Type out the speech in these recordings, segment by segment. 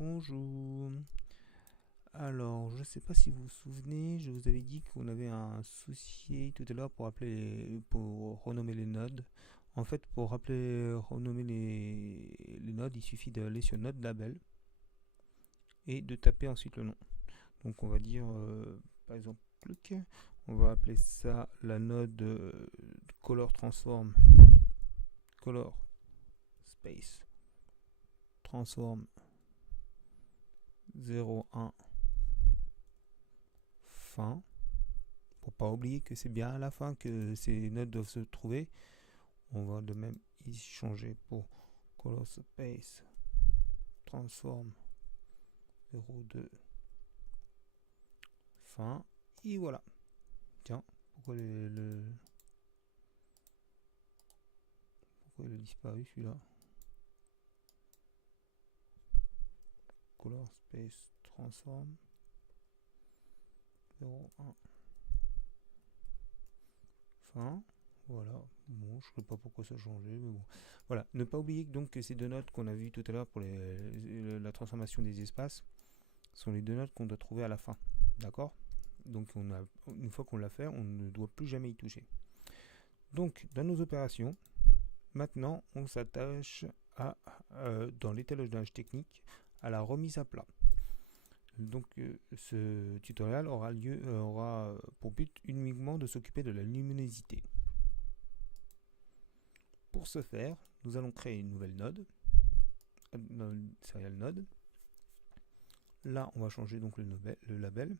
Bonjour. Alors, je ne sais pas si vous vous souvenez, je vous avais dit qu'on avait un souci tout à l'heure pour renommer les nodes. En fait, pour renommer les nodes, il suffit d'aller sur Node Label et de taper ensuite le nom. Donc, on va dire, par exemple, on va appeler ça la node color transform, color space transform 01 fin. Pour pas oublier que c'est bien à la fin que ces nodes doivent se trouver. On va de même ici changer pour color space transform 02 fin. Et voilà. Tiens, pourquoi pourquoi il a disparu celui-là? Color space transform 01 fin. Voilà, bon, je ne sais pas pourquoi ça a changé, mais bon. Voilà, ne pas oublier donc que ces deux notes qu'on a vues tout à l'heure pour la transformation des espaces sont les deux notes qu'on doit trouver à la fin. D'accord? Donc une fois qu'on l'a fait, on ne doit plus jamais y toucher. Donc, dans nos opérations, maintenant, on s'attache dans l'étalonnage technique, à la remise à plat. Donc, ce tutoriel aura pour but uniquement de s'occuper de la luminosité. Pour ce faire, nous allons créer une nouvelle node, serial node. Là, on va changer donc le label.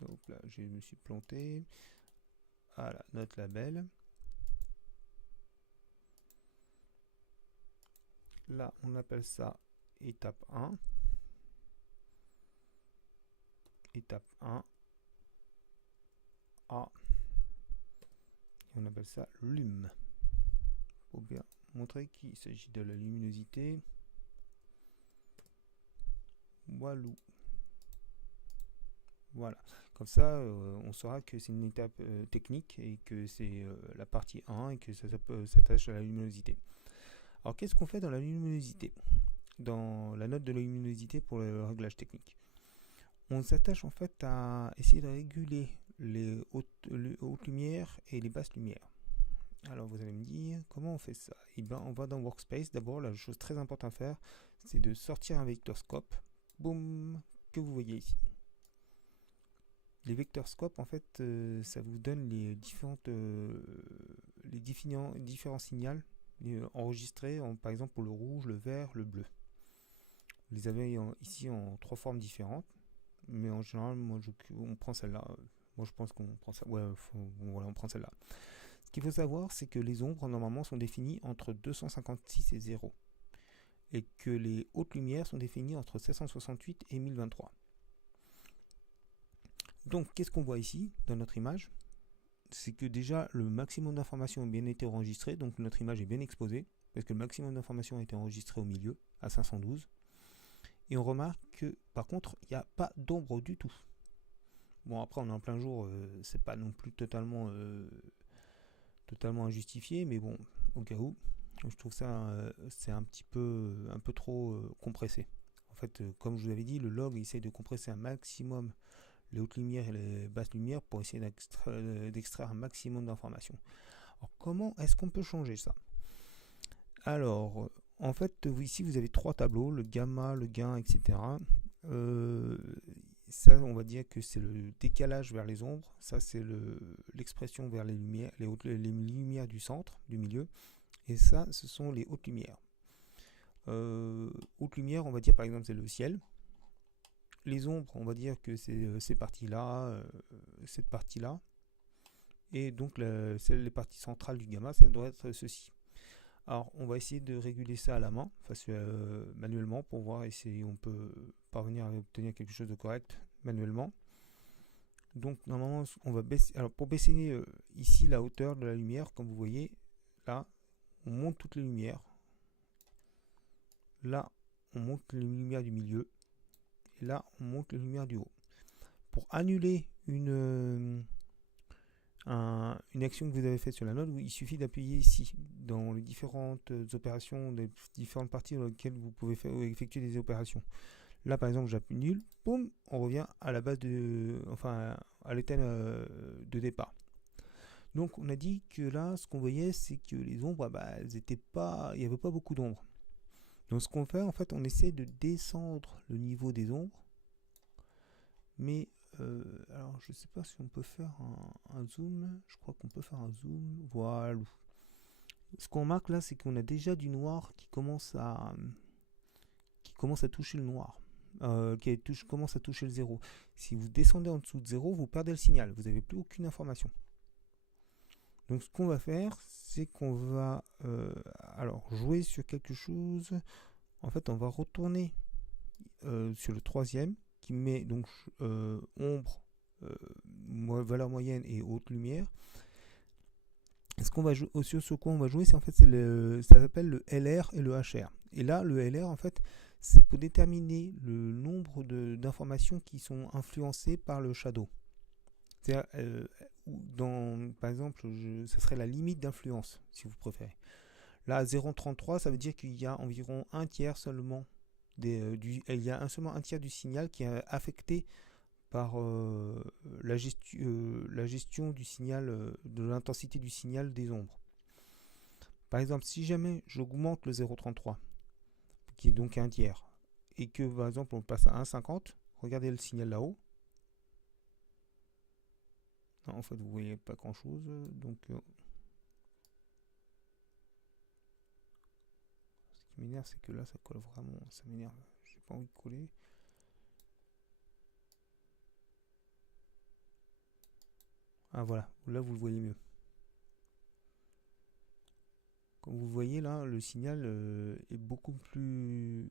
Donc là, je me suis planté. Voilà, notre label. Là, on appelle ça étape 1. Étape 1 A. Et on appelle ça lum. Pour bien montrer qu'il s'agit de la luminosité. Walou. Voilà. Comme ça, on saura que c'est une étape technique et que c'est la partie 1 et que ça s'attache à la luminosité. Alors, qu'est-ce qu'on fait dans la luminosité? Dans la note de la luminosité pour le réglage technique. On s'attache en fait à essayer de réguler les hautes lumières et les basses lumières. Alors vous allez me dire, comment on fait ça? Eh bien, on va dans Workspace. D'abord, la chose très importante à faire, c'est de sortir un vector scope, boum, que vous voyez ici. Les vecteurs scope, en fait, ça vous donne les différents signaux enregistrés, par exemple pour le rouge, le vert, le bleu. Vous les avez ici en 3 formes différentes, mais en général, on prend celle-là. Moi, je pense qu'on prend ça. Ouais, voilà, on prend celle-là. Ce qu'il faut savoir, c'est que les ombres, normalement, sont définies entre 256 et 0. Et que les hautes lumières sont définies entre 768 et 1023. Donc, qu'est-ce qu'on voit ici, dans notre image? C'est que déjà, le maximum d'informations a bien été enregistré, donc notre image est bien exposée, parce que le maximum d'informations a été enregistré au milieu, à 512. Et on remarque que, par contre, il n'y a pas d'ombre du tout. Bon, après, on est en plein jour, c'est pas non plus totalement injustifié, mais bon, au cas où, je trouve ça c'est un peu trop compressé. En fait, comme je vous avais dit, le log essaie de compresser un maximum les hautes lumières et les basses lumières pour essayer d'extraire un maximum d'informations. Alors, comment est-ce qu'on peut changer ça? Alors, en fait, ici, vous avez 3 tableaux, le gamma, le gain, etc. Ça, on va dire que c'est le décalage vers les ombres. Ça, c'est l'expression vers les lumières, les lumières du centre, du milieu. Et ça, ce sont les hautes lumières. Hautes lumières, on va dire par exemple, c'est le ciel. Les ombres, on va dire que c'est ces parties-là, cette partie-là. Et donc, les parties centrales du gamma, ça doit être ceci. Alors, on va essayer de réguler ça à la main, manuellement, pour voir si on peut parvenir à obtenir quelque chose de correct manuellement. Donc, normalement, on va baisser. Alors, pour baisser ici la hauteur de la lumière, comme vous voyez, là, on monte toutes les lumières. Là, on monte les lumières du milieu. Et là, on monte les lumières du haut. Pour annuler une action que vous avez faite sur la note, il suffit d'appuyer ici, dans les différentes opérations, les différentes parties dans lesquelles vous pouvez effectuer des opérations. Là, par exemple, j'appuie nul, boum, on revient à la base enfin, à l'état de départ. Donc, on a dit que là, ce qu'on voyait, c'est que les ombres, elles étaient pas, il n'y avait pas beaucoup d'ombres. Donc, ce qu'on fait, en fait, on essaie de descendre le niveau des ombres. Mais, alors, je ne sais pas si on peut faire un zoom. Je crois qu'on peut faire un zoom. Voilà. Ce qu'on remarque là, c'est qu'on a déjà du noir qui commence à toucher le noir. Commence à toucher le 0. Si vous descendez en dessous de 0, vous perdez le signal. Vous n'avez plus aucune information. Donc ce qu'on va faire, c'est qu'on va alors jouer sur quelque chose. En fait, on va retourner sur le troisième qui met donc ombre, valeur moyenne et haute lumière. Ce qu'on va sur quoi on va jouer, c'est en fait ça s'appelle le LR et le HR. Et là, le LR en fait, c'est pour déterminer le nombre d'informations qui sont influencées par le shadow. C'est-à-dire, par exemple, ça serait la limite d'influence, si vous préférez. Là, 0,33, ça veut dire qu'il y a environ un tiers seulement seulement un tiers du signal qui est affecté par la gestion du signal, de l'intensité du signal des ombres. Par exemple, si jamais j'augmente le 0,33, qui est donc un tiers, et que par exemple on passe à 1,50, regardez le signal là-haut. Non, en fait, vous voyez pas grand-chose, donc ce qui m'énerve, c'est que là, ça colle vraiment, ça m'énerve. J'ai pas envie de coller. Ah voilà, là vous le voyez mieux. Comme vous voyez là, le signal a beaucoup plus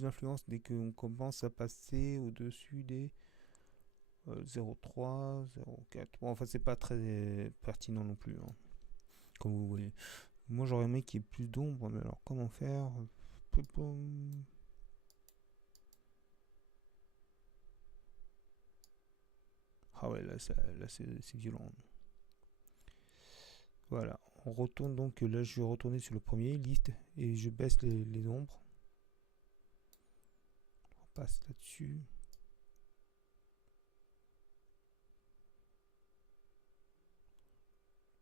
d'influence dès qu'on commence à passer au-dessus des 0,3, 0,4. Bon, enfin, c'est pas très pertinent non plus, hein, comme vous voyez. Moi, j'aurais aimé qu'il y ait plus d'ombre, mais alors comment faire? Ah ouais, là c'est violent. Voilà, on retourne donc, là je vais retourner sur le premier, liste, et je baisse les ombres. On passe là-dessus.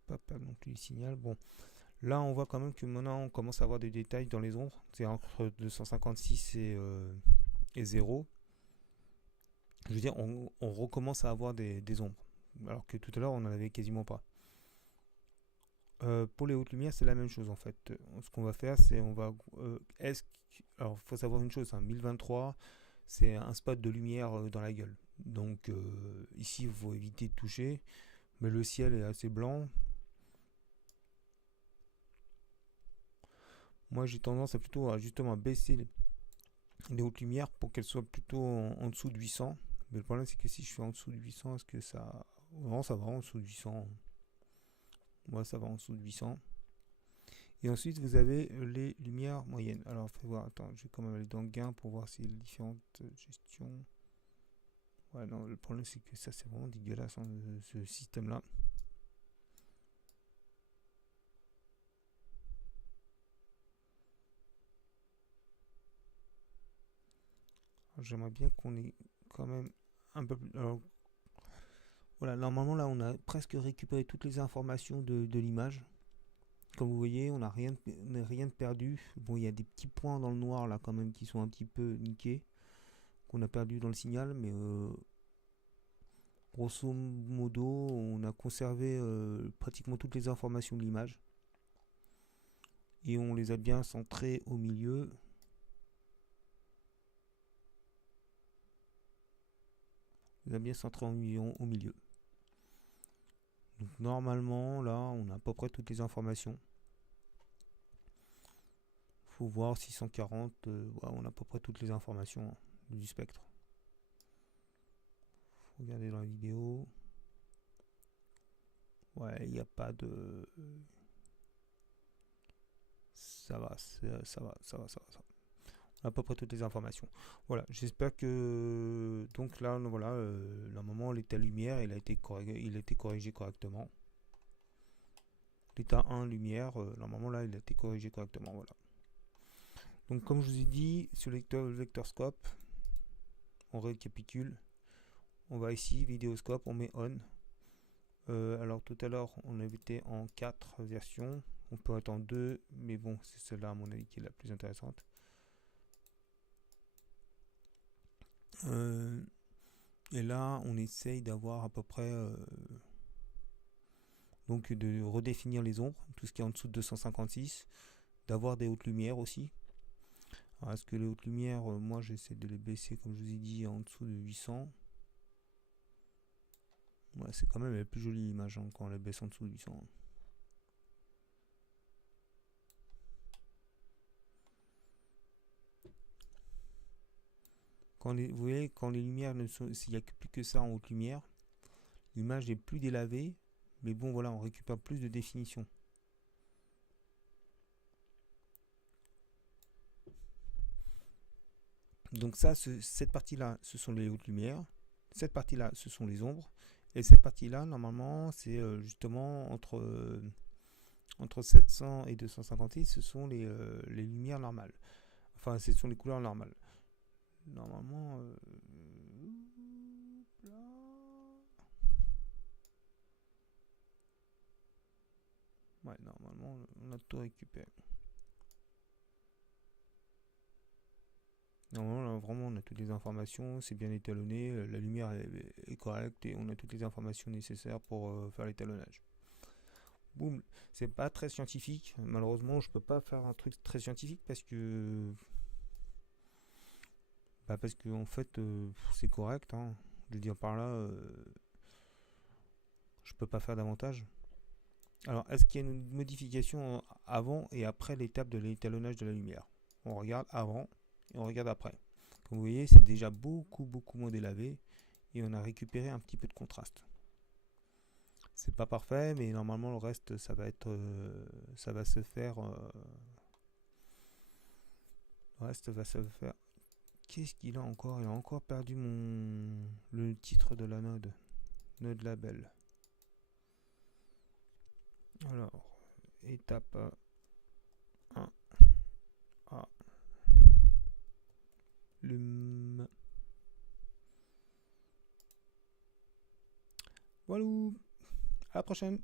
Pas perdre non plus le signal. Bon, là on voit quand même que maintenant on commence à avoir des détails dans les ombres. C'est entre 256 et 0. Je veux dire, on recommence à avoir des ombres. Alors que tout à l'heure on n'en avait quasiment pas. Pour les hautes lumières, c'est la même chose en fait. Ce qu'on va faire, c'est on va. Alors, il faut savoir une chose, hein, 1023, c'est un spot de lumière dans la gueule. Donc, ici, il faut éviter de toucher. Mais le ciel est assez blanc. Moi, j'ai tendance à plutôt justement à baisser les hautes lumières pour qu'elles soient plutôt en dessous de 800. Mais le problème, c'est que si je suis en dessous de 800, est-ce que ça. Non, ça va en dessous de 800. Moi, ça va en dessous de 800. Et ensuite, vous avez les lumières moyennes. Alors, faut voir, attends, je vais quand même aller dans gain pour voir si les différentes gestions. Ouais, non, le problème, c'est que ça, c'est vraiment dégueulasse, hein, ce système-là. J'aimerais bien qu'on ait quand même un peu plus. Alors, voilà, normalement, là, on a presque récupéré toutes les informations de l'image. Comme vous voyez, on n'a rien de perdu. Bon, il y a des petits points dans le noir là quand même qui sont un petit peu niqués, qu'on a perdu dans le signal, mais grosso modo, on a conservé pratiquement toutes les informations de l'image. Et on les a bien centrées au milieu. On les a bien centrées au milieu. Donc normalement, là, on a à peu près toutes les informations. Faut voir 640, ouais, on a à peu près toutes les informations, hein, du spectre. Faut regarder dans la vidéo. Ouais, il n'y a pas de. Ça va. On a à peu près toutes les informations. Voilà, j'espère que. Donc là, voilà, normalement, l'état lumière, il a été corrigé correctement. l'état 1 lumière, normalement là il a été corrigé correctement. Voilà. Donc comme je vous ai dit, sur le vector scope, on récapitule. On va ici, vidéoscope, on met on. Alors tout à l'heure on était en 4 versions, on peut être en 2, mais bon c'est celle-là à mon avis qui est la plus intéressante. Et là on essaye d'avoir à peu près donc de redéfinir les ombres, tout ce qui est en dessous de 256, d'avoir des hautes lumières aussi. Alors est-ce que les hautes lumières, moi j'essaie de les baisser comme je vous ai dit en dessous de 800. Ouais, c'est quand même la plus jolie image hein, quand on les baisse en dessous de 800. Vous voyez, quand les lumières ne sont, s'il n'y a plus que ça en haute lumière, l'image est plus délavée, mais bon voilà, on récupère plus de définition. Donc ça, cette partie-là, ce sont les hautes lumières, cette partie-là, ce sont les ombres, et cette partie-là, normalement, c'est justement entre 700 et 256, ce sont les lumières normales. Enfin, ce sont les couleurs normales. Normalement, ouais, normalement, on a tout récupéré. Normalement, là, vraiment, on a toutes les informations, c'est bien étalonné, la lumière est correcte et on a toutes les informations nécessaires pour faire l'étalonnage. Boum, c'est pas très scientifique, malheureusement, je peux pas faire un truc très scientifique parce que en fait, c'est correct, hein. Je veux dire par là, je peux pas faire davantage. Alors, est-ce qu'il y a une modification avant et après l'étape de l'étalonnage de la lumière? On regarde avant et on regarde après. Comme vous voyez, c'est déjà beaucoup moins délavé et on a récupéré un petit peu de contraste. C'est pas parfait, mais normalement le reste, ça va être, ça va se faire. Le reste va se faire. Qu'est-ce qu'il a encore? Il a encore perdu le titre de la node label. Alors, étape 1. A. Voilà. À la prochaine.